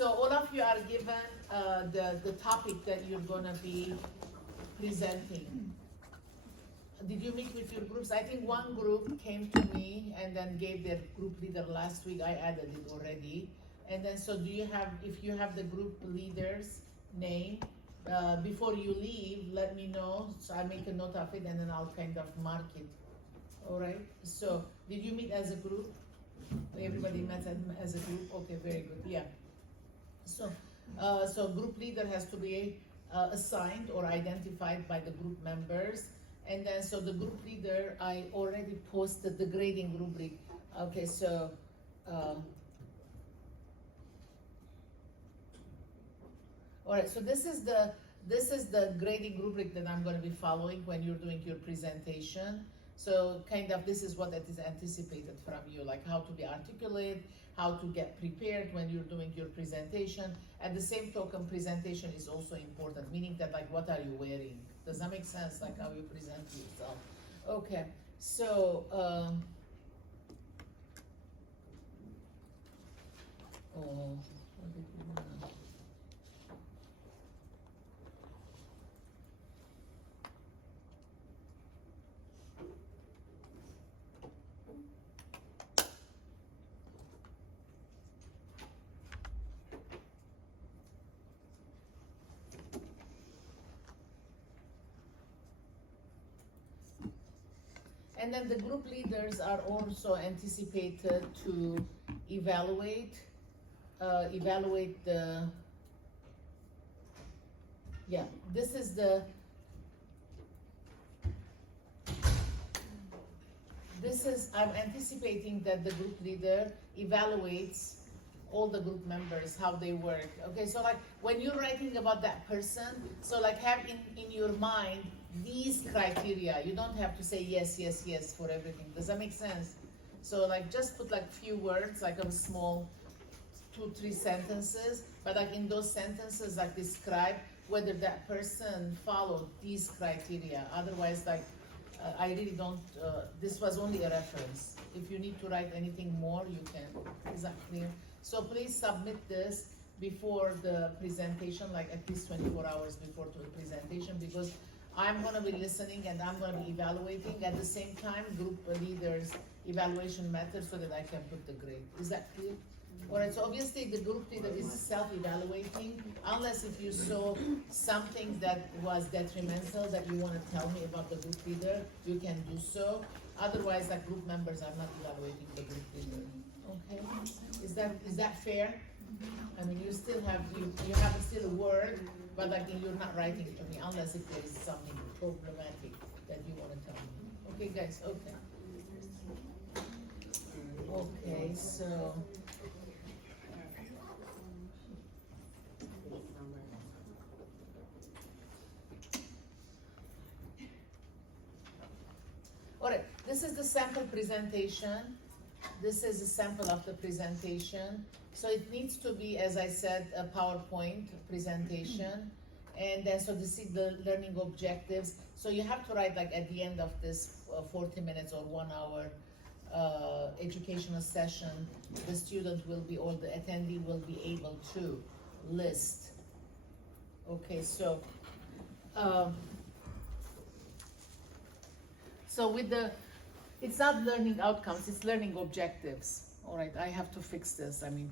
So all of you are given the topic that you're gonna be presenting. Did you meet with your groups? I think one group came to me and then gave their group leader last week. I added it already. And then, so do you have, if you have the group leader's name, before you leave, let me know, so I make a note of it and then I'll kind of mark it. All right, so did you meet as a group? Everybody met as a group? Okay, very good, yeah. So, so group leader has to be assigned or identified by the group members. And then, so the group leader, I already posted the grading rubric. Okay, so, all right, so this is the grading rubric that I'm going to be following when you're doing your presentation. So kind of this is what that is anticipated from you, like how to be articulate, how to get prepared when you're doing your presentation. At the same token, presentation is also important, meaning that like what are you wearing? Does that make sense, like how you present yourself? Okay, so, what did we do now? And then the group leaders are also anticipated to evaluate the, yeah, this is the, I'm anticipating that the group leader evaluates all the group members, how they work. Okay, so like when you're writing about that person, so like have in your mind these criteria. You don't have to say yes, yes, yes for everything. Does that make sense? So like just put like few words, like a small 2-3 sentences, but like in those sentences, like describe whether that person followed these criteria. Otherwise, like I really don't, this was only a reference. If you need to write anything more, you can. Is that clear? So please submit this before the presentation, like at least 24 hours before to the presentation, because I'm gonna be listening and I'm gonna be evaluating at the same time, group leaders evaluation method so that I can put the grade. Is that clear? All right, so obviously the group leader is self-evaluating, unless if you saw something that was detrimental that you want to tell me about the group leader, you can do so. Otherwise, like group members are not evaluating the group leader. Okay, is that fair? I mean, you still have you have still a word, but like you're not writing it to me unless if there is something problematic that you want to tell me. Okay, guys. Okay. Okay, so. All right, this is the sample presentation. This is a sample of the presentation. So it needs to be, as I said, a PowerPoint presentation. And then, so this is the learning objectives. So you have to write like at the end of this 40 minutes or 1 hour educational session, the student will be, or the attendee will be able to list. Okay, so, so with the, it's not learning outcomes, it's learning objectives. All right, I have to fix this. I mean,